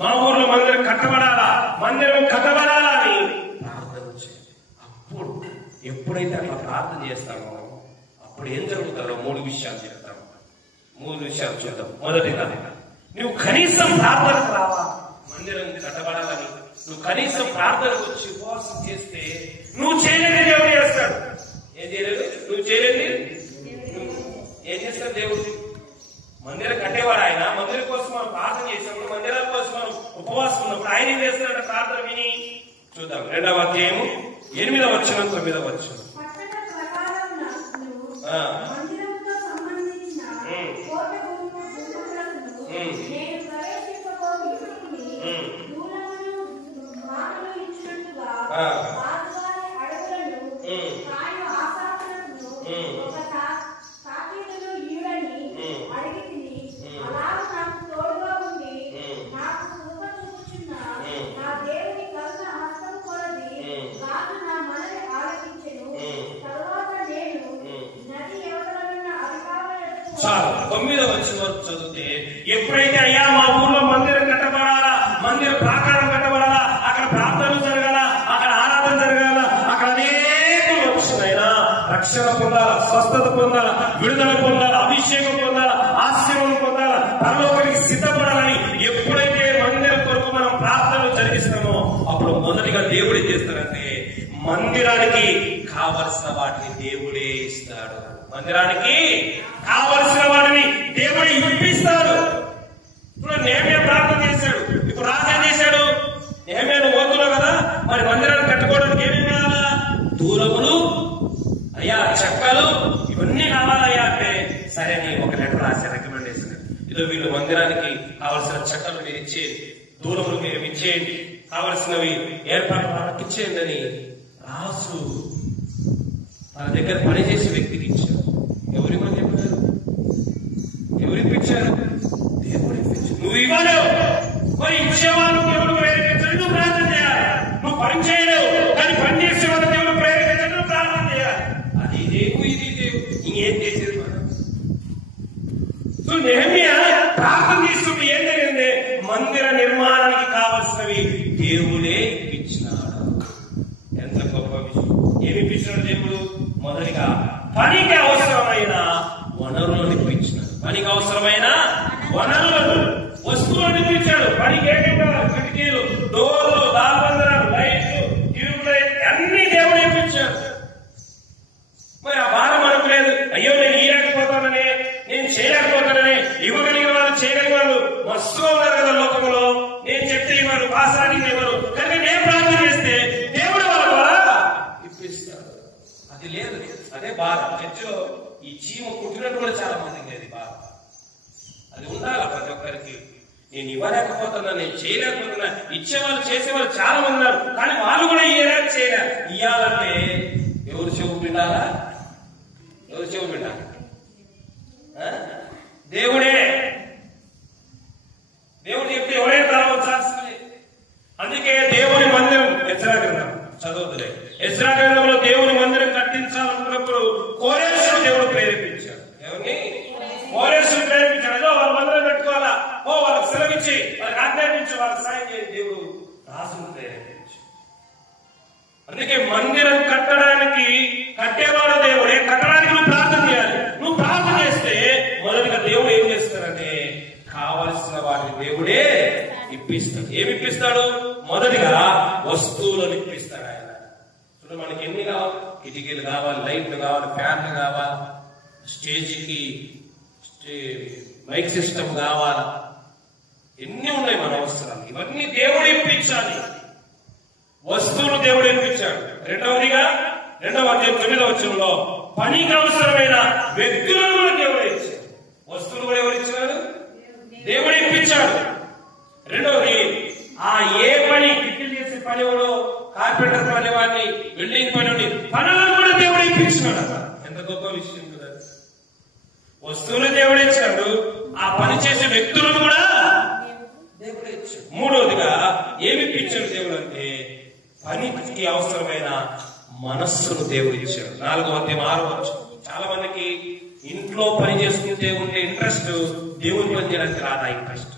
మా ఊర్లో మందిరం కట్టబడాలా, మందిరం కట్టబడాలా అని ప్రార్థన చేయండి. అప్పుడు ఎప్పుడైతే అట్లా ప్రార్థన చేస్తామో అప్పుడు ఏం జరుగుతుందో 3 విషయాలు చెప్తాము. 3 విషయాలు చూద్దాం. మొదటిగా నువ్వు కనీసం ప్రార్థనకు రావా, మందిరం కట్టబడాలని నువ్వు కనీసం ప్రార్థనకు వచ్చి ఉపవాసం చేస్తే నువ్వు చేయలేని దేవుడు చేస్తాడు. ఏం చేయలేదు? నువ్వు చేయలేని ఏం చేస్తాడు దేవుడు? మందిరం కట్టేవాడు ఆయన. మందిరం కోసం మనం ప్రార్థన చేసినప్పుడు, మందిరాల కోసం మనం ఉపవాసం ఉన్నప్పుడు ఆయన ఏం చేస్తాడంటే ప్రార్థన విని చూద్దాం. 2వ అధ్యాయము 8వ వచనం 9వ వచనం. చాలు 9వ వచనం వరకు చదివితే, ఎప్పుడైతే అయ్యా మా ఊర్లో మందిరం కట్టబడాలా, మందిర ప్రాకారం కట్టబడాలా, అక్కడ ప్రార్థనలు జరగాల, అక్కడ ఆరాధన జరగాల, అక్కడ అనేక వచ్చినైనా రక్షణ పొందాలా, స్వస్థత పొందాలా, విడుదల పొందాలా, అభిషేకం పొందాలా, ఆశీర్వాదం పొందాలా, పరలోకానికి సిద్ధపడాలని ఎప్పుడైతే మందిరం కొరకు మనం ప్రార్థనలు జరిగిస్తామో అప్పుడు మొదటిగా దేవుడు ఏం చేస్తాడంటే మందిరానికి కావలసిన వాటిని దేవుడే ఇస్తాడు. మందిరానికి కావలసిన వాటిని దేవుడు ఇప్పిస్తాడు. ఇప్పుడు నెహెమ్యా ప్రార్థన చేశాడు. ఇప్పుడు రాజు ఏం చేశాడు? నెహెమ్యా నువ్వు పోతున్నావు కదా, మరి మందిరాన్ని కట్టుకోవడానికి ఏమేమి కావాలా? దూరములు అయ్యా, చెక్కలు, ఇవన్నీ కావాలయ్యా అంటే సరే అని ఒక లెటర్ రాసి రికమెండేషన్, ఇదో వీళ్ళు మందిరానికి కావలసిన చెక్కలు మీరు ఇచ్చేయండి, దూరములు మీరు ఇచ్చేయండి, కావలసినవి ఏర్పాటు వాళ్ళకి ఇచ్చేయండి అని రాజు తన దగ్గర పనిచేసే వ్యక్తికి ఇచ్చారు. ఎవరిమని చెప్పారు? ఎవరిప్పించారు? దేవుడు ఇప్పించారు. నువ్వు ఇవ్వలేవు, మరి ఇచ్చేవాళ్ళు దేవుడు ప్రేరేపించాడు, నువ్వు ప్రార్థన చేయాలి. నువ్వు పని చేయలేవు, కానీ పని చేసేవాళ్ళు దేవుడు ప్రేరేపించాడు, నువ్వు ప్రార్థన చేయాలి. అది దేవు, ఇది దేవు, ఇంకేం చేసేది మనం? సో నెహెమ్యా ప్రార్థన చేస్తుంటే ఏం జరిగింది? మందిర నిర్మాణానికి కావలసినవి దేవుడే ఇచ్చినాడు. ఎంత గొప్ప విషయం! ఏమి ఇప్పించినాడు దేవుడు? మొదటిగా పనికి అవసరమైన వనరులను ఇప్పించినాడు. పనికి అవసరమైన వనరులను, వస్తువులను ఇప్పించాడు. పనికి ఏకంగా కిటికీలు, డోర్లు, దాల్బందరాలు, లైట్లు, ట్యూబ్ లైట్ అన్ని దేవుడు ఇప్పించాడు. మరి ఆ భారం మనకు లేదు. అయ్యో నేను ఇవ్వలేకపోతానని, నేను చేయలేకపోతానని. ఇవ్వగలిగిన వాళ్ళు, చేయగలిగిన వాళ్ళు మస్తుగా ఉన్నారు కదా లోకంలో. నేను చెప్తే ఇవ్వరు, పాసానికి ఇవ్వరు, కనుక నేను ప్రార్థన చేస్తే దేవుడు వాళ్ళ ద్వారా ఇప్పిస్తాడు. అది లేదు, అదే బాధ. చర్చలో ఈ చీమ కుట్టినట్టు కూడా చాలా మందికి లేదు బాధ. అది ఉండాలి ప్రతి ఒక్కరికి. నేను ఇవ్వలేకపోతున్నా, నేను చేయలేకపోతున్నా. ఇచ్చేవాళ్ళు, చేసేవాళ్ళు చాలా మంది ఉన్నారు, కానీ వాళ్ళు కూడా ఇయ్యలేక చేయలేరు. ఇయ్యాలంటే ఎవరు చెవు పిండాలా? ఎవరు చెవు పిండాలి? దేవుడే. దేవుడు చెప్తే ఎవరైనా తలవచ్చాల్సింది. అందుకే దేవుని మందిరం, ఎజ్రా గ్రంథం చదవదులే, ఎజ్రా గ్రంథంలో దేవుని మందిరం కట్టించాలనుకున్నప్పుడు కోరేషును దేవుడు ప్రేరేపించాడు. ఎవరిని? కోరేషును ప్రేరేపించాడు. ఏదో వాళ్ళ మందిరం కట్టుకోవాలా, ఓ వాళ్ళకి సెలవిచ్చి, వాళ్ళకి ఆజ్ఞాపించి, వాళ్ళకి సాయం చేసి దేవుడు రాజును ప్రేరేపించాడు. అందుకే మందిరం కట్టడానికి కట్టేవాడు దేవుడే. కట్టడానికి నువ్వు ప్రార్థన చేయాలి. నువ్వు ప్రార్థన చేస్తే మొదటిగా దేవుడు ఏం చేస్తాడంటే కావలసిన వాటిని దేవుడే ఇప్పిస్తాడు. ఏమి ఇప్పిస్తాడు? మొదటిగా వస్తువులను ఇప్పిస్తాడు ఆయన. చూడండి, మనకి ఎన్ని కావాలి? కిటికీలు కావాలి, లైట్లు కావాలి, ఫ్యాన్లు కావాలి, స్టేజ్కి మైక్ సిస్టమ్ కావాలి, ఎన్ని ఉన్నాయి మన అవసరాలు. ఇవన్నీ దేవుడు ఇప్పించాలి. వస్తువులు దేవుడు ఇప్పించాడు. రెండవదిగా 2వ అధ్యాయం 9వ వచనంలో పనికి అవసరమైన వ్యక్తులను కూడా దేవుడు ఇచ్చాడు. వస్తువులు కూడా ఎవరు ఇచ్చినాడు? దేవుడు ఇప్పించాడు. రెండవది, ఆ ఏ పని, కిటికీలు చేసే పనివాడు, కార్పెంటర్ పని వాడిని, బిల్డింగ్ పని పనులను కూడా దేవుడు ఇప్పించినాడు. ఎంత గొప్ప విషయం కదా! వస్తువులు దేవుడు ఇచ్చాడు, ఆ పని చేసే వ్యక్తులను కూడా దేవుడు ఇచ్చాడు. మూడవదిగా ఏమి ఇప్పించాడు దేవుడు అంటే పనికి అవసరమైన మనస్సును దేవుడు ఇచ్చాడు. 4వ అధ్యాయం 6వ వచనం. చాలా మందికి ఇంట్లో పని చేసుకుంటే ఉండే ఇంట్రెస్ట్ దేవుని పని చేయడానికి రాదా ఇంట్రెస్ట్.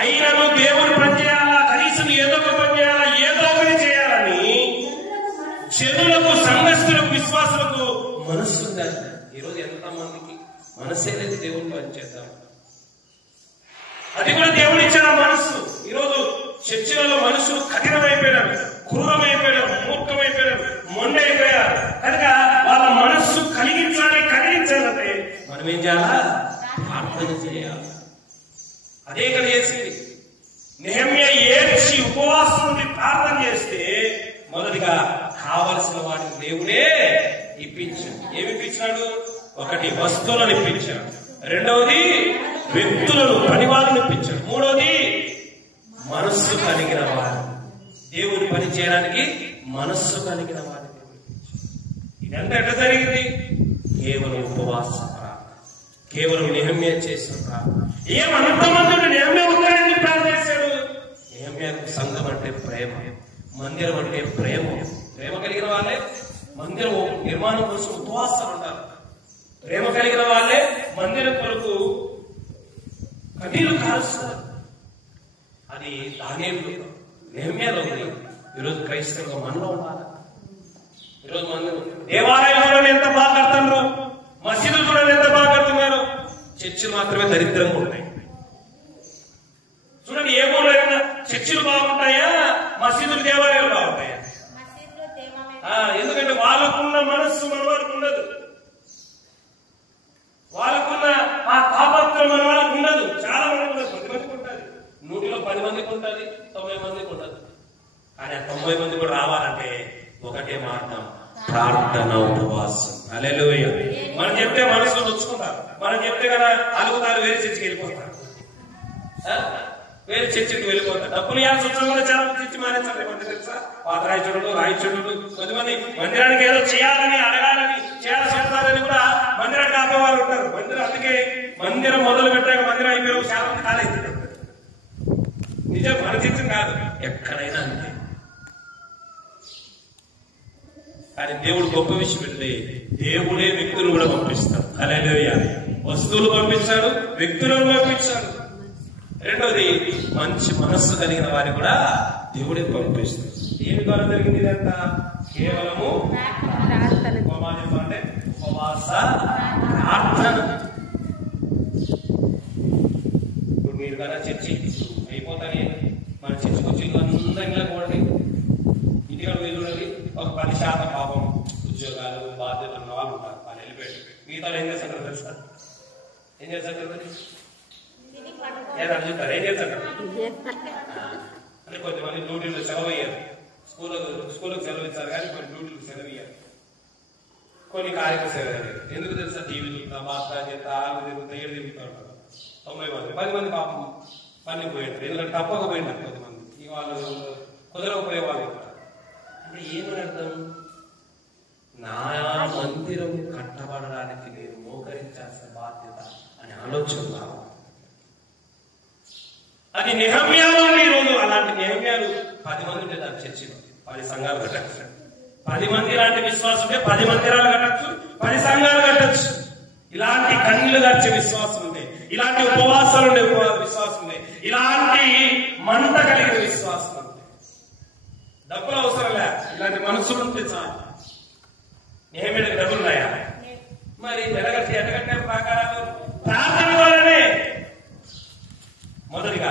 అయినను దేవుడు పని చేయాలా, కనీసం ఏదో ఒక పని చేయాలా, ఏదో ఒకటి చేయాలని జనులకు, సంఘస్థులకు, విశ్వాసులకు మనస్సు ఉండాలి. ఈరోజు ఎంతమందికి మనసే లేదు దేవుని పని చేద్దాం. అది కూడా దేవుడు ఇచ్చిన మనస్సు. ఈరోజు చర్చిలలో మనుషులు కఠినమైపోయారు, క్రూరమైపోయారు, మూర్ఖమైపోయారు, మొండైపోయారు. కనుక వాళ్ళ మనస్సు కలిగించాలంటే మనం ఏం చేయాలా? ప్రార్థన చేయాలి. అదే కదా చేసింది నెహెమ్యా. ఏడ్చి ఉపవాసం నుండి ప్రార్థన చేస్తే మొదటిగా కావలసిన వాటిని దేవుడే ఇప్పించాడు. ఏమి ఇప్పించాడు? ఒకటి వస్తువులను ఇప్పించాడు, రెండవది వ్యక్తులను, పని వాళ్ళని ఇప్పించాడు, మూడవది మనస్సు కలిగిన వారు. దేవుని పని చేయడానికి మనస్సు కలిగిన వారిని ఇదంతా ఎట్లా జరిగింది? కేవలం ఉపవాస ప్రార్థన, కేవలం నెహెమ్యా చేసిన ప్రార్థన. ఏమంతమంది నెహెమ్యా ఉత్తరాన్ని ప్రార్థన చేశాడు. నెహెమ్యా సంఘం అంటే ప్రేమ, మందిరం అంటే ప్రేమ. ప్రేమ కలిగిన వాళ్ళే మందిరం నిర్మాణం కోసం ఉపవాసాలు ఉంటారు. ప్రేమ కలిగిన వాళ్ళే మందిరం కొరకు కన్నీళ్లు కారుస్తారు. అది దానియేలు, నెహెమ్యాలో ఉంది. ఈరోజు క్రైస్తవ మనలో ఉండాలి. ఈరోజు మందిరం, దేవాలయాలు చూడండి ఎంత బాగా కడుతున్నారు, మసీదులు చూడండి ఎంత బాగా కడుతున్నారు. చర్చిలు మాత్రమే దరిద్రంగా ఉంటాయి. చూడండి, ఏ ఊళ్ళో అయినా చర్చిలు బాగుంటాయా, మసీదులు, దేవాలయాలు బాగుంటాయా? ఎందుకంటే వాళ్ళకున్న మనస్సు మన వాళ్ళకు ఉండదు, వాళ్ళకున్న ఆ తాపత్రం మన వాళ్ళకు ఉండదు. చాలా మంది ఉండదు, 10 మందికి ఉంటుంది, 100లో 10 మందికి ఉంటుంది, 90 మందికి ఉండదు. కానీ ఆ 90 మంది కూడా రావాలంటే ఒకటే మార్గం, ప్రార్థన, ఉపవాసం. హల్లెలూయా. మనం చెప్తే మనసులో నొచ్చుకుంటారు, మనం చెప్తే కదా అలుగుతారు, వేరే చర్చికి వెళ్ళిపోతారు, వేరే చర్చికి వెళ్ళిపోతారు. డబ్బులు ఇవ్వాల్సి వచ్చిన కూడా చాలా చర్చి మానేస్తారు. మంది తెలుసా, పాతరాయిచుడు, రాయిచుడు, కొంతమంది మందిరానికి ఏదో చేయాలని, అడగాలని, చేయాల్సి వస్తారని కూడా మందిరానికి ఆపేవాళ్ళు ఉంటారు. మందిరం, అందుకే మందిరం మొదలు పెట్టాక మందిరం అయిపోయి చాలా మంది కాలేదు. నిజం, మన చర్చం కాదు, ఎక్కడైనా అంతే. కానీ దేవుడు గొప్ప విషయం ఏంటంటే దేవుడే వ్యక్తులు కూడా పంపిస్తాడు. హల్లెలూయా. వస్తువులు పంపించాడు, వ్యక్తులను పంపించాడు. రెండోది మంచి మనస్సు కలిగిన వారిని కూడా దేవుడే పంపిస్తాడు. ఏమి ద్వారా జరిగింది ఇదంతా? కేవలము అంటే ఉపవాస ప్రార్థన. ఇప్పుడు మీరు కదా చర్చి అయిపోతాయి, మన చర్చికి వచ్చి అందరూ ఇలా పోండి, ఇంటికాడ వెళ్ళి ఒక 10% పాపం ఉద్యోగాలు, బాధ్యతలు ఉన్న వాళ్ళు ఉంటారు, వాళ్ళు వెళ్ళిపోయారు. మిగతా ఏం చేస్తారు తెలుసా? ఏం చేస్తారు చెప్తారు, ఏం చేస్తారు అంటే కొంతమంది డ్యూటీలు సెలవు అయ్యారు, స్కూల్కి సెలవు ఇచ్చారు, కానీ కొన్ని డ్యూటీలకు సెలవు ఇయ్యారు, కొన్ని కార్యక్రమం సెలవు. ఎందుకు తెలుసా? టీవీ తిరుగుతా, మాస్తా చేస్తా, ఆరు తిరుగుతా, 7 తిరుగుతూ ఉంటారు. 90 మంది, 10 మంది పాపం పని పోయారు. ఎందుకంటే తప్పకపోయినారు కొంతమంది, ఇక వాళ్ళు కుదరకపోయే వాళ్ళు. అంటే ఏమని అర్థం? నా మందిరం కట్టబడడానికి నేను మోకరించాల్సిన బాధ్యత అనే ఆలోచన రావాలి. అది నెహెమ్యాలో ఈ రోజు అలాంటి నెహెమ్యాలు 10 మంది ఉంటే దాని చర్చిలో 10 సంఘాలు కట్టచ్చు. 10 మంది ఇలాంటి విశ్వాసం ఉంటే 10 మందిరాలు కట్టచ్చు, 10 సంఘాలు కట్టచ్చు. ఇలాంటి కన్నీళ్లు గడిచే విశ్వాసం ఉంటే, ఇలాంటి ఉపవాసాలు ఉండే విశ్వాసం ఉంటే, ఇలాంటి మంట కలిగిన విశ్వాసం ఉంటే, డబ్బులు అవసరం లే, ఇలాంటి మనసులు ఉంటే చాలు. నెహెమ్యాకి డబ్బులు ఉన్నాయా? మరి ఎటగట్టే ప్రకారాలు ప్రార్థన వల్లనే. మొదటిగా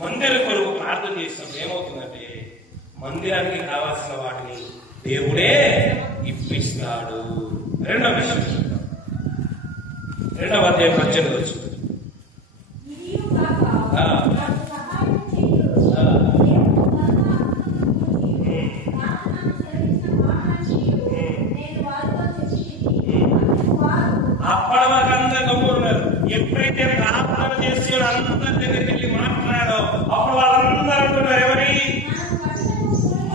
మందిరం కొరకు ప్రార్థన చేసినప్పుడు ఏమవుతుందంటే మందిరానికి కావాల్సిన వాటిని దేవుడే ఇప్పిస్తాడు. రెండవ విషయం, 2వ అధ్యాయం 18 వచ్చింది. అప్పటి వరకు అందరూ గమ్మున్నారు. ఎప్పుడైతే ప్రార్థన చేసి అందరి దగ్గరికి వెళ్ళి మాట్లాడాడో అప్పుడు వాళ్ళందరూ అంటున్నారు, ఎవరి?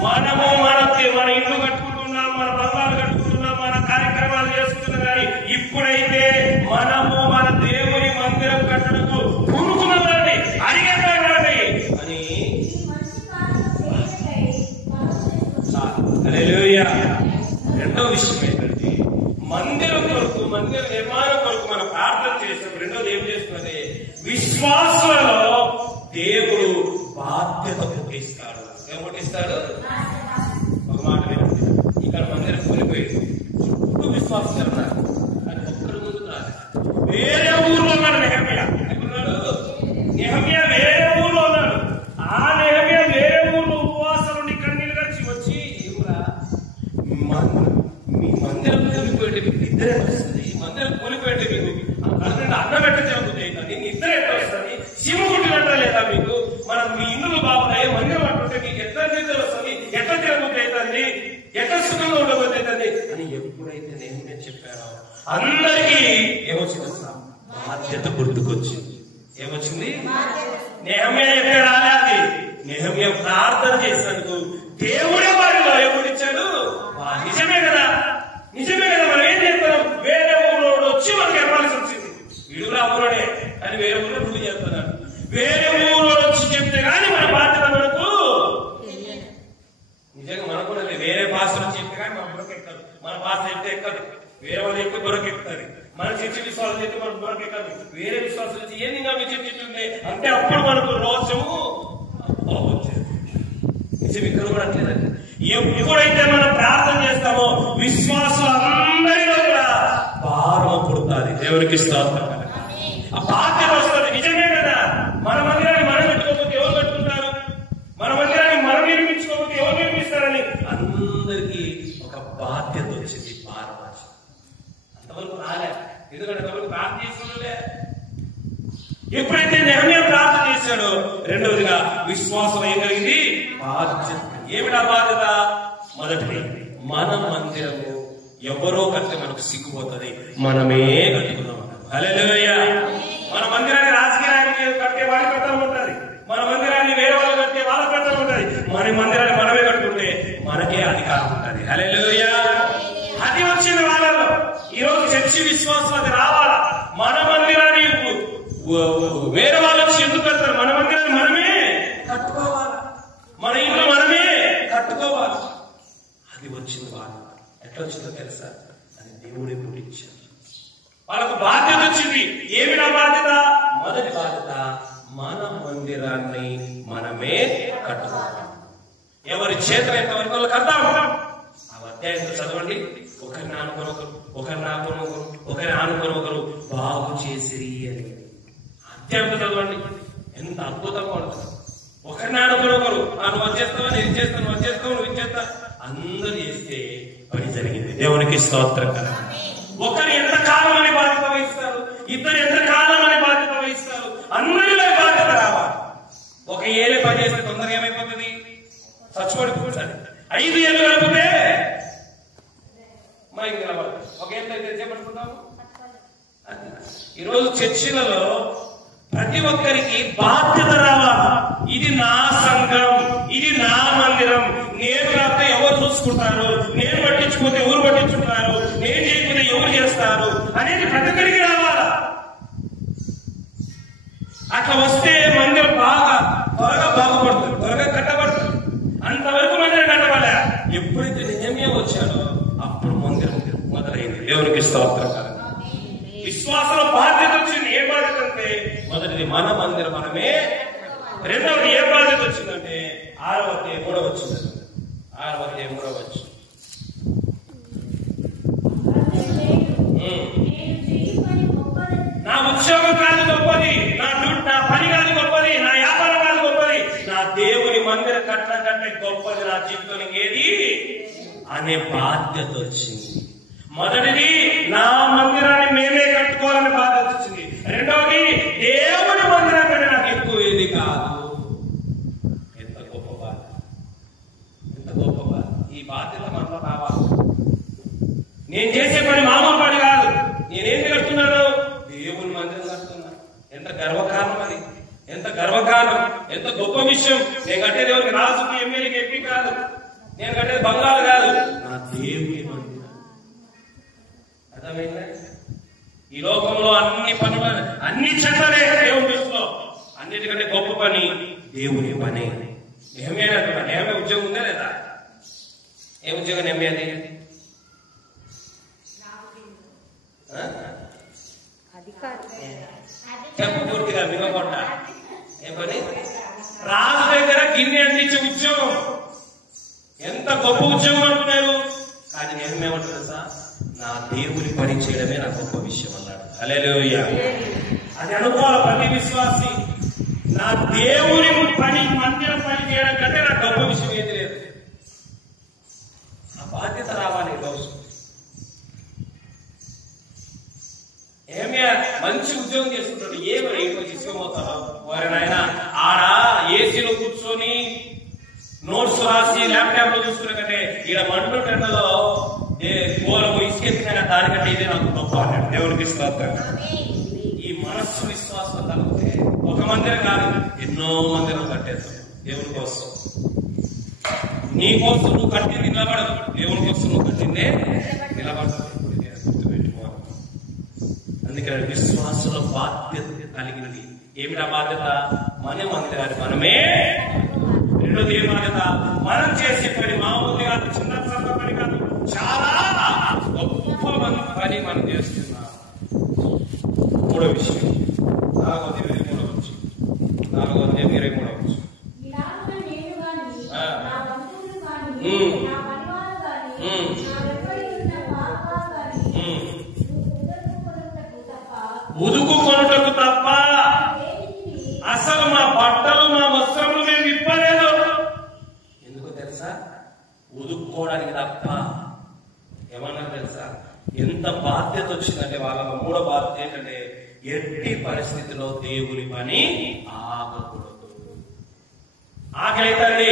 మనము మన ఇల్లు కట్టుకుంటున్నాం, మన బంగారు కట్టుకుంటున్నాం, మన కార్యక్రమాలు చేసుకుంటున్నాం. కానీ ఇప్పుడైతే మనము మన దేవుని మందిరం కట్టడకు పూనుకున్నామండి, అడిగేవాడి అని. హల్లెలూయా. రెండో విషయం ఏంటంటే మందిరం కొరకు, మందిర నిర్మాణం కొరకు మనం ప్రార్థన చేసినప్పుడు రెండోది ఏం చేస్తున్నది? విశ్వాసులలో దేవుడు బాధ్యత పుట్టిస్తాడు. ఏం పుట్టిస్తాడు? ఒక మాట వినండి. ఇక్కడ మందిరం కూలిపోయింది, చుట్టూ విశ్వాసం ఉన్నారు, కానీ ఒక్కరు ముందుకు రాలేదు. వేరే ఊర్లో ఉన్నాడు నెహమ్యా. ఎక్కడున్నాడు? నెహమ్యా వేరే ఊర్లో ఉన్నాడు. ఆ నెహమ్యా వేరే ఊర్లో ఉపవాసాలు కన్నీళ్ళు గడిచి వచ్చి, ఏమురా మీ మందిరం కూలిపోయేటి మీకు నిద్ర వస్తుంది, మందిరం కూలిపోయేటి మీకు అన్నం ఎట్ట జరుగుతాయి, నేను నిద్ర ఎట్ట వస్తుంది, శివ పుట్టినట్ట లేదా మీకు, మనం మీ ఇండ్లు బాగున్నాయి, మందిరం అంటుంటే మీకు ఎట్లా నిద్ర వస్తుంది, ఎట్లా తిరగబోతుంది, ఎట్లా సుఖంగా ఉండబోతుంది అని ఎప్పుడైతే నేను చెప్పానో అందరికీ ఏమొచ్చింది? బాధ్యత గుర్తుకొచ్చింది. ఏమొచ్చింది? నెహమ్యా ఎక్కడ రాలేదు, నెహమ్యా ప్రార్థన చేసినందుకు దేవుడే వారిలో ఎవరిచ్చాడు. నిజమే కదా, నిజమే కదా. మనం ఏం చేస్తాం? వేరే ఊళ్ళో వచ్చి మనకి చెప్పాల్సి వచ్చింది. వీడుగా ఊరోడే అని వేరే ఊళ్ళో నువ్వు చెప్తున్నాడు. వేరే ఊళ్ళో వచ్చి చెప్తే గానీ మన బాధ్యత మనకు నిజంగా మనకు కూడా వేరే భాషలో చెప్తే కానీ మన బుర్రకెక్కదు. మన భాష చెప్తే ఎక్కదు, వేరే వాళ్ళు చెప్తే బుర్రకెక్కుతుంది. మన చర్చి విశ్వాసం చెప్తే మనకు బుర్రకెక్కదు. వేరే విశ్వాసం వచ్చి ఏంది ఇంకా మీ చెప్తుంది అంటే అప్పుడు మనకు రోషము వచ్చేది. నిజం ఇక్కడ కూడా అంటేదండి. ఎప్పుడైతే మనం ప్రార్థన చేస్తామో విశ్వాసం అందరిలో కూడా భారం పుడుతుంది. దేవునికి స్తోత్రం. ఆ బాధ్యత వస్తుంది. నిజమే కదా. మన మందిరాన్ని మనం కట్టుకోకపోతే ఎవరు కట్టుకుంటారు? మన మందిరాన్ని మనం నిర్మించుకోకపోతే ఎవరు నిర్మిస్తారని అందరికీ ఒక బాధ్యత వచ్చింది. భారం అంతవరకు రాలే. ఎందుకంటే అంతవరకు ప్రార్థన చేసుకున్నలే. ఎప్పుడైతే నెహమ్యా ప్రార్థన చేశాడో రెండవదిగా విశ్వాసం ఏం కలిగింది? బాధ్యత. ఏమిటా బాధ్యత? మొదటిది, మన మందిరము ఎవరో కడితే మనకు సిగ్గుపోతుంది, మనమే కట్టుకున్నాం. హల్లెలూయా. మన మందిరాన్ని రాజకీయ నాయకులు కట్టే వాళ్ళకి కట్టడం ఉంటుంది, మన మందిరాన్ని వేరే వాళ్ళు కట్టే వాళ్ళకి కట్టడం ఉంటుంది. మన మందిరాన్ని మనమే కట్టుకుంటే మనకే అధికారం ఉంటుంది. హల్లెలూయా. అది వచ్చింది వాళ్ళలో. ఈ రోజు చర్చి విశ్వాసం అది రావాలా. మన మందిరాన్ని వేరే వాళ్ళు వచ్చి ఎందుకు కడతారు? మన మందిరాన్ని మనమే కట్టుకోవాలి, మన ఇంట్లో మనమే కట్టుకోవాలి. అది వచ్చింది వాళ్ళు. ఎట్లా వచ్చిందో తెలుసా? అది దేవుడే పుట్టించాడు. వాళ్ళకు బాధ్యత వచ్చింది. ఏమిటా బాధ్యత? మొదటి బాధ్యత, మన మందిరాన్ని మనమే కట్టుకోవాలి. ఎవరి చేత ఎంతవరకు వాళ్ళు కడతాం. ఆ అధ్యాయంతో చదవండి. ఒకరిని ఆనుకొని ఒకరు, ఒకరిని ఆనుకొని ఒకరు, ఒకరిని ఆనుకొని ఒకరు బాగు చేసిరి అని అధ్యాయంతో చదవండి. ఎంత అద్భుతంగా ఉంటుంది. ఒకరిని ఆనుకొని ఒకరు, నువ్వు వచ్చేస్తావు, నేను చేస్తాను, నువ్వు వచ్చేస్తావు, నువ్వు ఇచ్చేస్తా, అందరూ చేస్తే పని జరిగింది. దేవునికి స్తోత్రం కదా. ఒకరు ఎంత కాలం అని బాధ్యత వహిస్తారు, ఇద్దరు ఎంత కాలం అని బాధ్యత వహిస్తారు. అందరిలో బాధ్యత రావాలి. ఒక ఏళ్ళే పని చేస్తే తొందరగా ఏమైపోతుంది? చచ్చిపడిపోతుంది. 5 ఏళ్ళు కలిపితే మైకి నిలబడదు. ఒక ఏళ్ళు అయితే చేపట్టుకుంటాము. ఈరోజు చర్చిలలో ప్రతి ఒక్కరికి బాధ్యత రావాలి. ఇది నా సంఘం, ఇది నా మందిరం, నేను రాస్తే ఎవరు చూసుకుంటారు, నేను పట్టించుకుంటే ఎవరు పట్టించుకుంటారు, నేను చేయకపోతే ఎవరు చేస్తారు అనేది ప్రతి ఒక్కరికి రావాలా. అట్లా వస్తే మందిరం బాగా త్వరగా బాగుపడుతుంది, త్వరగా కట్టబడుతుంది. అంతవరకు మందిరం కట్టబడ. ఎప్పుడైతే నిజమే వచ్చాడో అప్పుడు మందిరం మొదలైంది. దేవునికి స్తోత్రం. విశ్వాసంలో బాధ్యత వచ్చింది. ఏ బాధ్యత అంటే మొదటిది మన మందిరం మనమే. రెండవది ఏ బాధ్యత వచ్చిందంటే 6వ అధ్యాయం 3వ వచనం. 6వ అధ్యాయం 3వ వచనం. నా ఉద్యోగం కాదు గొప్పది, నా పని కాదు గొప్పది, నా వ్యాపారం కాదు గొప్పది, నా దేవుని మందిరం కట్టడం కంటే గొప్పది నా జీవితం ఏది అనే బాధ్యత వచ్చింది. మొదటిది నా మందిరాన్ని మేమే కట్టుకోవాలనే బాధ్యత వచ్చింది. రెండవది దేవుని మందిరం కంటే నాకు ఎక్కువ ఏది కాదు. ఎంత గొప్ప బాధ్యత, ఎంత గొప్ప బాధ్యత. ఈ బాధ్యత మనలో రావాలి. నేను చేసే పని మామూలు పని కాదు. నేనేం కడుతున్నాను? దేవుని మందిరం కడుతున్నాను. ఎంత గర్వకారణం అది, ఎంత గర్వకారణం, ఎంత గొప్ప విషయం. నేను కట్టేది ఎవరికి రాజుకి, ఎమ్మెల్యేకి, ఎంపీ కాదు. నేను కట్టేది బంగారు కాదు, నా దేవుని మందిరం. అర్థమైందా? ఈ లోకంలో అన్ని పనులు, అన్ని చెడ్డలే దేవుని దృష్టిలో. అన్నిటికంటే గొప్ప పని దేవుని పని. ఏమే ఉద్యోగం ఉందా లేదా? ఏ ఉద్యోగం ఏమేది? చెప్పు పూర్తిగా మిగకుండా. ఏ పని? రాజు దగ్గర గిన్నె అందించే ఉద్యోగం ఎంత గొప్ప ఉద్యోగం అనుకున్నారు. కానీ నేనేమంటాను తెలుసా, నా దేవుని పని చేయడమే నా గొప్ప విషయం అన్నాడు. హల్లెలూయా. అది అనుకోవాలి ప్రతి విశ్వాసి. నా దేవుని పని, మందిరం పని చేయడం కంటే నాకు గొప్ప విషయం ఏది లేదు. ఆ బాధ్యత రావాలి రోజు. ఏమి మంచి ఉద్యోగం చేసుకుంటాడు, ఏమో తీసుకుపోతాడు వారి నాయన. ఆడ ఏసీలో కూర్చొని నోట్స్ రాసి ల్యాప్టాప్ లో చూసుకునే కంటే ఈడ మంటలు టెండలో గోలకు ఇసుకెత్తిన దానికంటే ఇదే నాకు గొప్ప అన్నాడు. దేవునికి స్తోత్రం. ఈ మనస్సు విశ్వాసం కలిగితే ఒక మందిరం కాదు, ఎన్నో మందిరం కట్టేస్తాం దేవుని కోసం. నీ కోసం నువ్వు కట్టింది నిలబడదు, దేవుని కోసం నువ్వు కట్టిందే నిలబడదు. గుర్తుపెట్టుకోవాలి. అందుకని విశ్వాసంలో బాధ్యత కలిగినది. ఏమిటా బాధ్యత? మన మందిరాన్ని మనమే. రెండోది ఏ బాధ్యత? మనం చేసే పని మామూలు కాదు, చిన్న పని కాదు, చాలా గొప్ప పని మనం చేస్తున్నాం. మూడో విషయం, 4:23 4:23 ఉదుకు కొనుటకు తప్ప అసలు మా బట్టలు మా వస్త్రములు మేము విప్పలేదు. ఎందుకో తెలుసా? ఉదుక్కోవడానికి తప్ప. ఏమన్నారు తెలుసా? ఎంత బాధ్యత వచ్చిందంటే వాళ్ళ మూడో బాధ్యత ఏంటంటే ఎట్టి పరిస్థితిలో దేవుని పని ఆగకూడదు. ఆకలితండి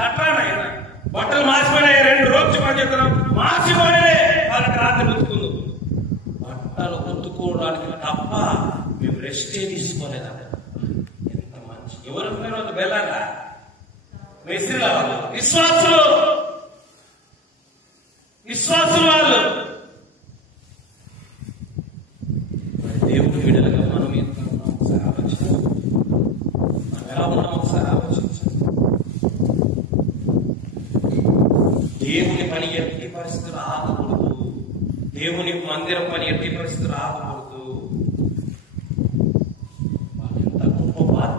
కట్టానైనా బట్టలు మార్చిపోయినాయి, 2 రోజులు పని చేస్తున్నాం, మార్చిపోయినాయి. వాళ్ళకి రాత్రి ఉతుకుందు. బట్టలు ఉతుకోవడానికి తప్ప మేము రెస్టే తీసుకోలేదా? ఎంత మంచి. ఎవరు వాళ్ళు వెళ్ళాలా? మేస్త్రీల వాళ్ళు, విశ్వాసులు వాళ్ళు. దేవుడి విడుదలగా మనం ఎంత ఉన్నాం ఒకసారి ఆలోచించాలి. మనం ఎలా ఉన్నాం ఒకసారి ఆలోచించాలి. దేవుని పని ఎట్టి పరిస్థితులు ఆగకూడదు. దేవుని మందిరం పని ఎట్టి పరిస్థితులు ఆగకూడదు. ఎంత గొప్ప బాధ.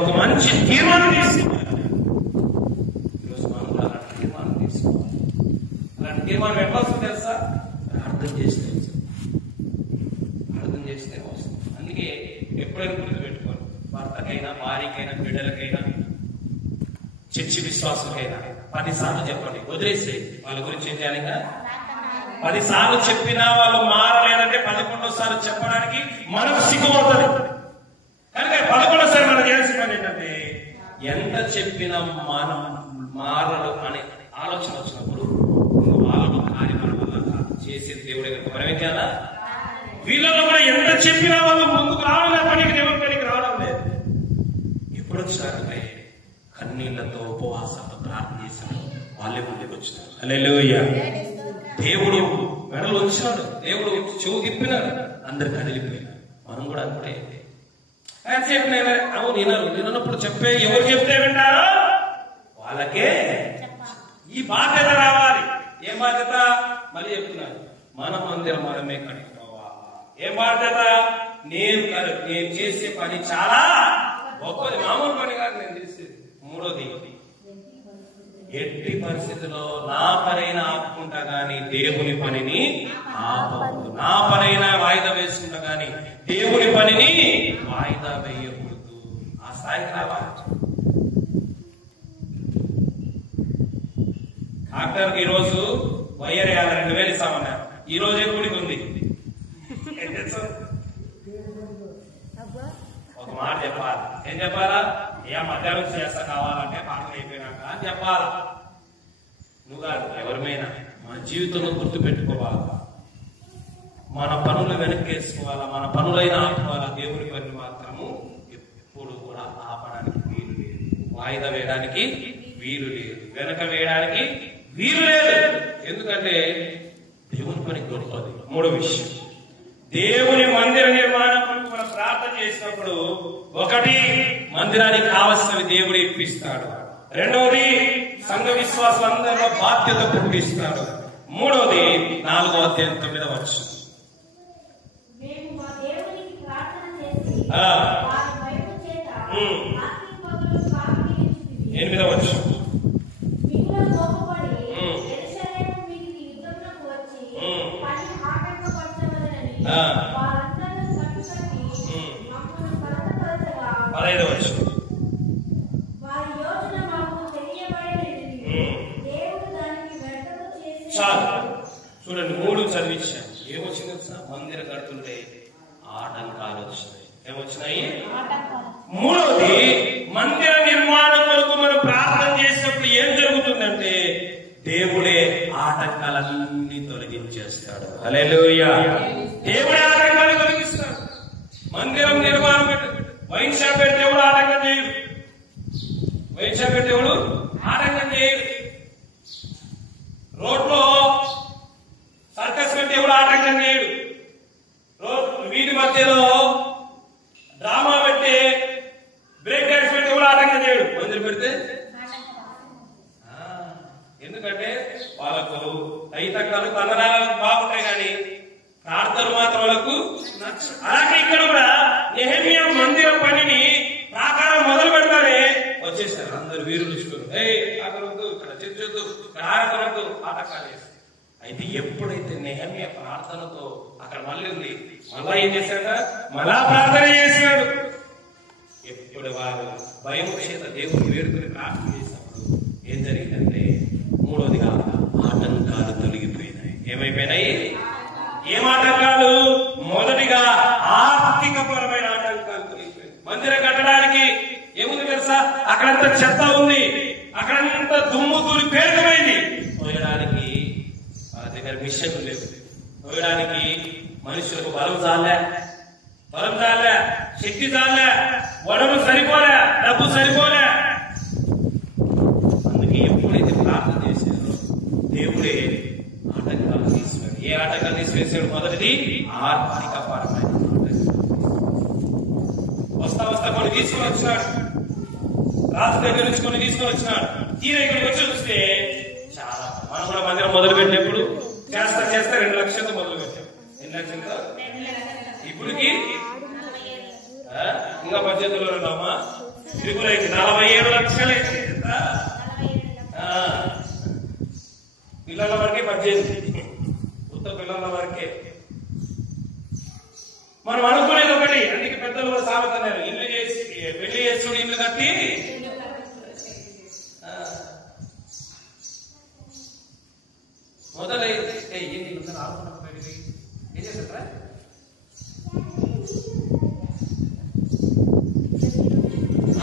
ఒక మంచి తీర్మానం తీసుకోవాలి. ఈరోజు మనం కూడా అలాంటి తీర్మానం తీసుకోవాలి. అలాంటి తీర్మానం ఎట్లా వస్తుంది తెలుసా? అర్థం చేస్తే వస్తుంది. అందుకే ఎప్పుడైనా గుర్తుపెట్టుకోవాలి, భర్తకైనా భార్యకైనా బిడ్డలకైనా చర్చి విశ్వాసులకైనా 10 సార్లు చెప్పండి, వదిలేస్తే వాళ్ళ గురించి ఏం చేయాలి? 10 సార్లు చెప్పినా వాళ్ళు మారలేదంటే 11వ సార్లు చెప్పడానికి మనకు సిగ్గుపడుతుంది. కనుక 11వ సారి మనం చేయాల్సిన పని ఏంటంటే ఎంత చెప్పినా మనం మారలు అనే ఆలోచన వచ్చినప్పుడు వాళ్ళు కార్యక్రమం వల్ల చేసేది దేవుడే కనుక మనం ఏం చేయాలా? వీళ్ళలో కూడా ఎంత చెప్పినా వాళ్ళు ముందుకు రావడం పనికి దేవుని పనికి రావడం లేదు. ఎప్పుడు వచ్చినారంటే కన్నీళ్లతో ఉపవాసాలతో ప్రార్థన చేశారు, వాళ్ళే ముందుకు వచ్చినారు. హల్లెలూయా. దేవుడు మెడలు వచ్చినాడు, దేవుడు చెవు తిప్పినాడు, అందరు కదిలిపోయినారు. మనం కూడా అంతే. అవును వినప్పుడు చెప్పే, ఎవరు చెప్తే వింటారో వాళ్ళకే ఈ బాధ్యత రావాలి. ఏం బాధ్యత? మళ్ళీ చెప్తున్నాను, మన మందిరం మనమే కట్టుకోవాలి. ఏం బాధ్యత? నేను చేసే పని చాలా గొప్పది, మామూలు పని కాదు నేను చేసేది. మూడోది, ఎట్టి పరిస్థితుల్లో నా పనైనా ఆపుకుంటా గాని దేవుని పనిని ఆపకూడదు. నా పనైనా వాయిదా వేసుకుంటా గాని దేవుని పనిని వాయిదా వేయకూడదు. ఆ స్థాయికి రావాలి. డాక్టర్కి ఈరోజు వైర్ 2,000 ఇస్తామన్నారు. ఈ రోజే కూడికి ఉంది. ఒక మాట చెప్పాలి. ఏం చెప్పాలా? మధ్యాహ్నం చేస్తా కావాలంటే పాటలు అయిపోయినాక అని చెప్పాలా. నువ్వు కాదు, ఎవరిమైనా మన జీవితంలో గుర్తు పెట్టుకోవాలా, మన పనులు వెనక్కేసుకోవాలా, మన పనులైనా ఆపుకోవాలా. దేవుని పని మాత్రము ఎప్పుడు కూడా ఆపడానికి వీలు లేదు, వాయిదా వేయడానికి వీలు లేదు, వెనక వేయడానికి వీలు లేదు. ఎందుకంటే దేవుని పని గొప్పది. మూడో విషయం, దేవుని మందిర నిర్మాణం మనం ప్రార్థన చేసినప్పుడు ఒకటి, మందిరానికి కావలసినవి దేవుడు ఇప్పిస్తాడు. రెండవది, సంఘ విశ్వాసులందరిలో బాధ్యత పుట్టిస్తాడు. మూడవది 4వ అధ్యాయం 9వ వచనం, మూడవది, మందిర నిర్మాణం కొరకు మనం ప్రార్థన చేసినప్పుడు ఏం జరుగుతుందంటే దేవుడే ఆటంకాలన్నీ తొలగించేస్తాడు. హల్లెలూయా. దేవుడే ఆటంకాలు తొలగిస్తాడు. మందిరం నిర్మాణం వైన్ షాప్ పెడితే దేవుడు ఆటంకం చేయడు. వైన్ షాప్ పెడితే దేవుడు ఆటంకం చేయడు. రోడ్లో సర్కస్ పెడితే దేవుడు ఆటంకం చేయడు. వీధి మధ్యలో డ్రామా పెట్టి బ్రేక్ డాన్స్ పెడితే దేవుడు ఆటంకం చేయడు. మందిరం పెడితే ఎందుకంటే వాళ్ళకు తైతకాలు తందనాలు బాగుంటాయి కానీ ప్రార్థన మాత్రం వాళ్ళకు నచ్చదు. అలాగే ఇక్కడ కూడా నెహెమియా మందిర పనిని ప్రాకారం మొదలు పెడతానే వచ్చేసారు అందరు వీరులు ఇచ్చుకుని అక్కడ వద్దు, ఇక్కడ చర్చొద్దు, ఇక్కడ ఆడకూడదు, ఆటకాలు చేస్తారు. అయితే ఎప్పుడైతే నెహెమియా ప్రార్థనతో అక్కడ మళ్ళీ ఉంది, మళ్ళా ఏం చేశాడు? మళ్ళా ప్రార్థన చేశాడు. ఎప్పుడు వారు భయం చేత దేవుడు వేడుకుని ప్రార్థన చేసినప్పుడు ఏం జరిగిందంటే మూడవదిగా ఆటంకాలు తొలగిపోయినాయి. ఏమైపోయినాయి? ఏం ఆటంకాలు? మొదటిగా ఆర్థిక పరమైన ఆటంకాలు తొలగిపోయినాయి. మందిరం కట్టడానికి ఏముంది తెలుసా? అక్కడంతా చెత్త ఉంది, అక్కడంతా దుమ్ము తూలి పేరుకుపోయింది. పోయడానికి వాళ్ళ దగ్గర మిషన్ లేదు, పోయడానికి మనుషులకు బలం చాలే, శక్తి చాలే, వనరు సరిపోలే, డబ్బు సరిపోలే. అందుకే ఎప్పుడైతే ప్రార్థన చేశారో దేవుడే ఆటంకాలు తీసివేశాడు. ఏ ఆటంకాలు తీసివేశాడు? మొదటిది ఆర్థిక పరమైన వస్తా కొన్ని తీసుకొని వచ్చినాడు, రాజు దగ్గర నుంచి కొన్ని తీసుకొని వచ్చినాడు. తీర ఇక్కడికి వచ్చి చూస్తే చాలా, మనం కూడా మందిరం మొదలు పెట్టినప్పుడు చేస్తా 2 లక్షలతో మొదలు పెట్టాం. ఎన్ని లక్షలతో? ఇప్పటికి ఇంకా 18లో ఉన్నామా? తిరుగులైతే 47 లక్షలు అయితే పిల్లల వరకే 18, ఉత్తర పిల్లల వరకే. మనం అనుకునేది ఒకటి, అందుకే పెద్దలు కూడా సాగుతున్నారు, ఇల్లు చేసి పెళ్లి చేస్తుడు ఇల్లు కట్టి మొదలైతే ఏం చేస్తారా?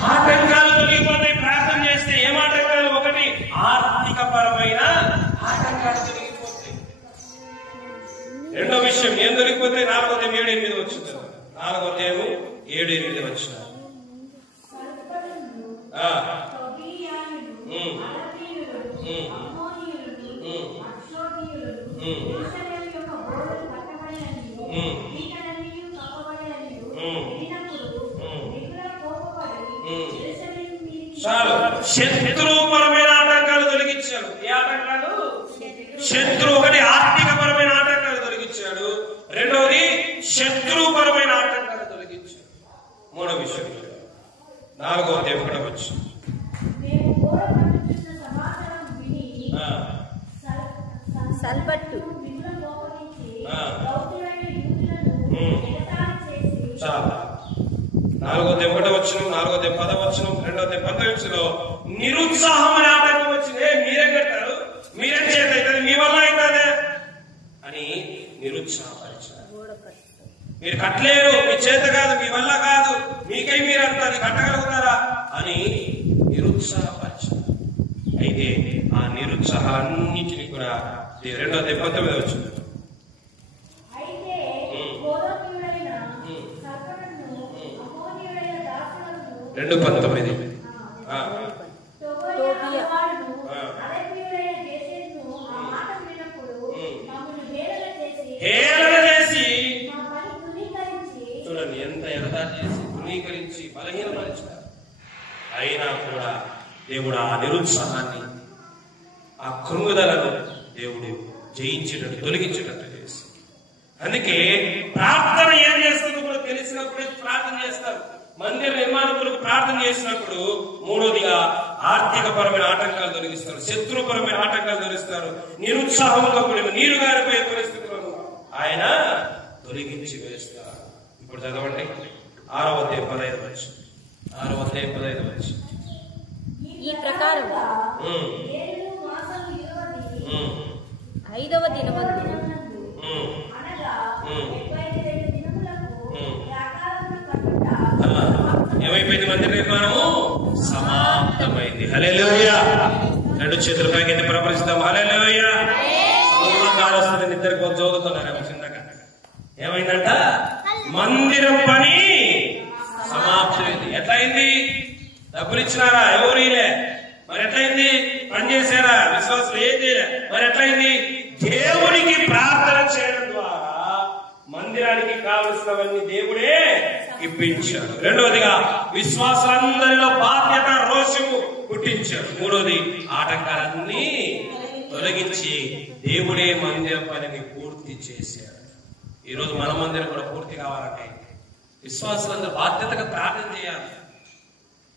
ఆటంకాలు తొలగిపోతాయి ప్రార్థన చేస్తే. ఏం ఆటంకాలు? ఒకటి ఆర్థిక పరమైన ఆటంకాలు తొలగిపోతాయి. రెండో విషయం ఏం తొలగిపోతాయి? 4వ అధ్యాయం 7-8 వచ్చింది. 4వ అధ్యాయం 7-8 వచ్చిన చాలు. శత్రుపరమైన ఆటంకాలు తొలగించాడు. ఏ ఆటంకాలు? శత్రు. ఒకటి ఆర్థికపరమైన ఆటంకాలు తొలగించాడు, రెండవది శత్రుపరమైన ఆటంకాలు తొలగించాడు. మూడవ విషయం 4వ అధ్యాయం 1వ వచనం. చాలా 4వ అధ్యాయం 1వ వచనం, 4వ అధ్యాయం 10వ వచనం, 2వ అధ్యాయం 10వ వచనంలో నిరుత్సాహం అనే ఆటంకం వచ్చింది. మీరే కట్టారు, మీరేం చేత అవుతుంది, మీ వల్ల అవుతుంది అని నిరుత్సాహపరిచారు. మీరు కట్టలేరు, మీ చేత కాదు, మీ వల్ల కాదు, మీకై మీరు అంటారు, కట్టగలుగుతారా అని నిరుత్సాహపరిచారు. అయితే ఆ నిరుత్సాహాలన్నింటినీ కూడా 2వ అధ్యాయం 19వ వచనం 2:19 హేళన చేసి, చూడండి ఎంత ఎగతా చేసి తృణీకరించి బలహీనపరిచారు. అయినా కూడా దేవుడు ఆ నిరుత్సాహాన్ని, ఆ కృంగుదలను దేవుడు జయించేటట్టు, తొలగించేటట్టు చేసి, అందుకే ప్రార్థన ఏం చేస్తుందో కూడా తెలిసినప్పుడే ప్రార్థన చేస్తారు. మందిర నిర్మాణం కొరకు ప్రార్థన చేసినప్పుడు మూడోదిగా ఆర్థిక పరమైన ఆటంకాలు తొలగిస్తారు, శత్రుపరమైన ఆటంకాలు తొలగిస్తారు, నిరుత్సాహంతో కూడిన నీరు గారిపోయే పరిస్థితులను ఆయన తొలగించి వేస్తారు. ఇప్పుడు చదవండి 6వ అధ్యాయం 15వ వచనం. 6వ అధ్యాయం 15వ వచనం. ఈ ప్రకారంగా 5వ దినమందు అనగా 72 దినములకు ఏమైంది? మందిర నిర్మాణము సమాప్తమైంది. హల్లెలూయా. రెండు చేతుల పైకి ప్రపరిస్తాం. హల్లెలూయా. కాలొస్తుంది ఇద్దరికి చదువుతున్నారేమో చిన్నగా. ఏమైందంట? మందిరం పని సమాప్తమైంది. ఎట్లయింది? డబ్బులు ఇచ్చినారా? ఎవరు ఇలే. మరి ఎట్లయింది? పని చేశారా? విశ్వాసులు ఏం చేయలే. మరి ఎట్లయింది? దేవునికి ప్రార్థన చేయడం ద్వారా మందిరానికి కావలసినవన్నీ దేవుడే ఇప్పించాడు. రెండవదిగా విశ్వాసులందరిలో బాధ్యత రోషము పుట్టించాడు. మూడవది ఆటంకాలన్నీ తొలగించి దేవుడే మందిరం పనిని పూర్తి చేశాడు. ఈరోజు మన మందిరం కూడా పూర్తి కావాలంటే విశ్వాసులందరూ బాధ్యతగా ప్రార్థన చేయాలి.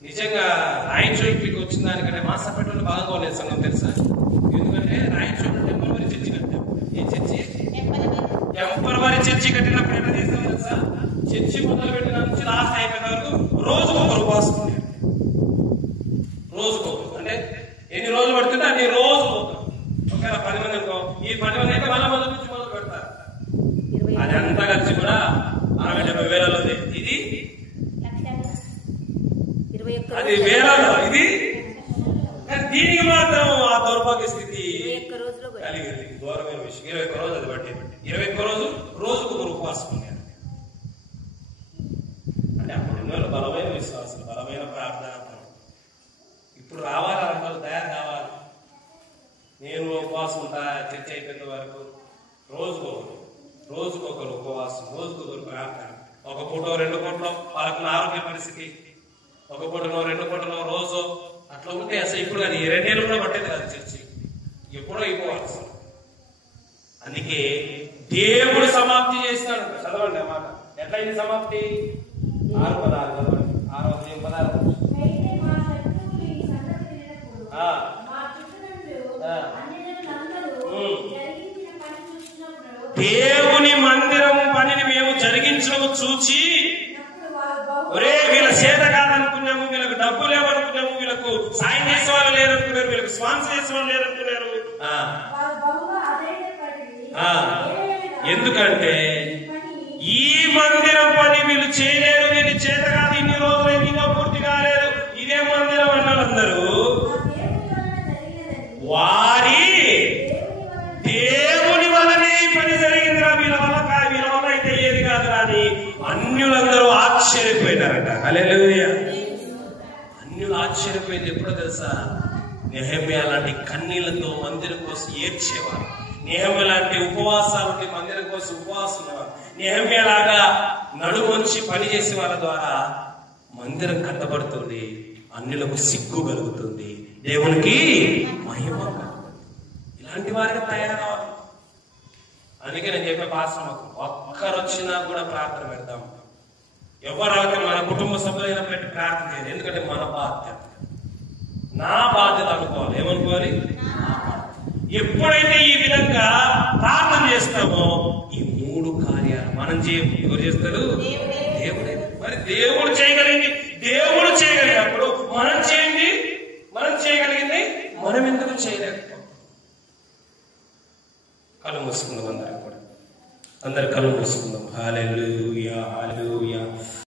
నిజంగా రాయచోటికి వచ్చిన దానికంటే మాసపేటలో బాగుకోలేదు సంఘం తెలుసా? ఎందుకంటే రాయచోటి టెంపరవరీ చర్చి కట్టాం. ఈ చర్చి టెంపరవరీ చర్చి కట్టినప్పుడు ఎట్లా చేస్తాం తెలుసా? చర్చి మొదలు పెట్టిన నుంచి లాస్ట్ అయిపోయిన వరకు రోజుకొకరు ఉపవాసం. రోజుకొకరు అంటే ఎన్ని రోజులు పడుతుంటే అన్ని రోజు పోతాం. ఒకవేళ 10 మంది అనుకో, ఈ 10 మంది అయితే మళ్ళీ మొదటి నుంచి మొదలు పెడతారు. అదంతా కలిసి కూడా 60,000 ఇది అది వేలలో, ఇది దీనికి మాత్రం ఆ దౌర్భాగ్య స్థితి కలిగింది. ఘోరమైన విషయం. 21 రోజు అది బట్టి 21 రోజు రోజుకు ఒకరు ఉపవాసం ఉన్నారు. అంటే అప్పుడు బలమైన విశ్వాసం, బలమైన ప్రార్థన. ఇప్పుడు రావాలా వాళ్ళు తయారు కావాలి. నేను ఉపవాసం ఉంటా చర్చ అయిపోయిన వరకు రోజుకొకరు ఉపవాసం, రోజుకొకరు ప్రార్థన. ఒక పూట 2 పూటలో వాళ్ళకున్న ఆరోగ్య పరిస్థితి, ఒక పూటలో 2 పూటలో రోజు అట్లా ఉంటే అసలు ఇప్పుడు అది 2 ఏళ్ళు కూడా పట్టేది కాదు చర్చి. ఎప్పుడో అయిపోవాలి. అందుకే దేవుడు సమాప్తి చేస్తాడు. చదవండి అన్నమాట. ఎట్లయింది సమాప్తి? 6:16 చదవండి. 6:16 దేవుని మందిరం పనిని మేము జరిగించడం చూచి, ఒరే వీళ్ళ చేత కాదనుకున్నాము, వీళ్ళకు డబ్బు లేవనుకున్నాము, వీళ్ళకు సాయం చేసే వాళ్ళు లేరనుకున్నారు, వీళ్ళకు స్పాన్సర్ చేసే వాళ్ళు లేరనుకున్నారు. ఎందుకంటే ఈ మందిరం పని వీళ్ళు చేయలేరు, వీళ్ళు చేత కాదు, ఇన్ని రోజులైంది ఇంకా పూర్తి కాలేదు, ఇదే మందిరం అన్నలందరూ వారి దేవుని వల్లనే ఈ పని జరిగిందిరా, వీళ్ళ వల్ల అయితే ఏది కాదురా అని అన్యులందరూ ఆశ్చర్యపోయినారట. హల్లెలూయా. అన్యులు ఆశ్చర్యపోయింది ఎప్పుడో తెలుసా? నెహెమ్యా లాంటి కన్నీళ్లతో మందిరం కోసం ఏడ్చేవారు. నెహెమ్యా లాంటి ఉపవాసాలు మందిరం కోసం ఉపవాసం ఉన్నవారు. నెహెమ్యా లాగా నడుమొంచి పని చేసే వాళ్ళ ద్వారా మందిరం కట్టబడుతుంది. అన్యులకు సిగ్గు కలుగుతుంది, దేవునికి మహిమ కలుగుతుంది. ఇలాంటి వారిగా తయారవ్వాలి. అందుకే నేను చెప్పే పాశ్రమకు ఒక్కరు వచ్చినా కూడా ప్రార్థన పెడతాం. ఎవరైతే మన కుటుంబ సభ్యులైన పెట్టి ప్రార్థన చేయాలి. ఎందుకంటే మన బాధ్యత, నా బాధ్యత అనుకోవాలి. ఏమనుకోవాలి? ఎప్పుడైతే ఈ విధంగా ప్రార్థన చేస్తామో ఈ 3 కార్యాలు మనం చేయము. ఎవరు చేస్తారు? దేవుడే. మరి దేవుడు చేయగలిగినప్పుడు మనం చేయండి. మనం చేయగలిగింది మనం ఎందుకు చేయలేకపోతాం? కళ్ళు మూసుకుందాం. అందరూ కళ్ళు మూసుకుందాం. హల్లెలూయా, హల్లెలూయా.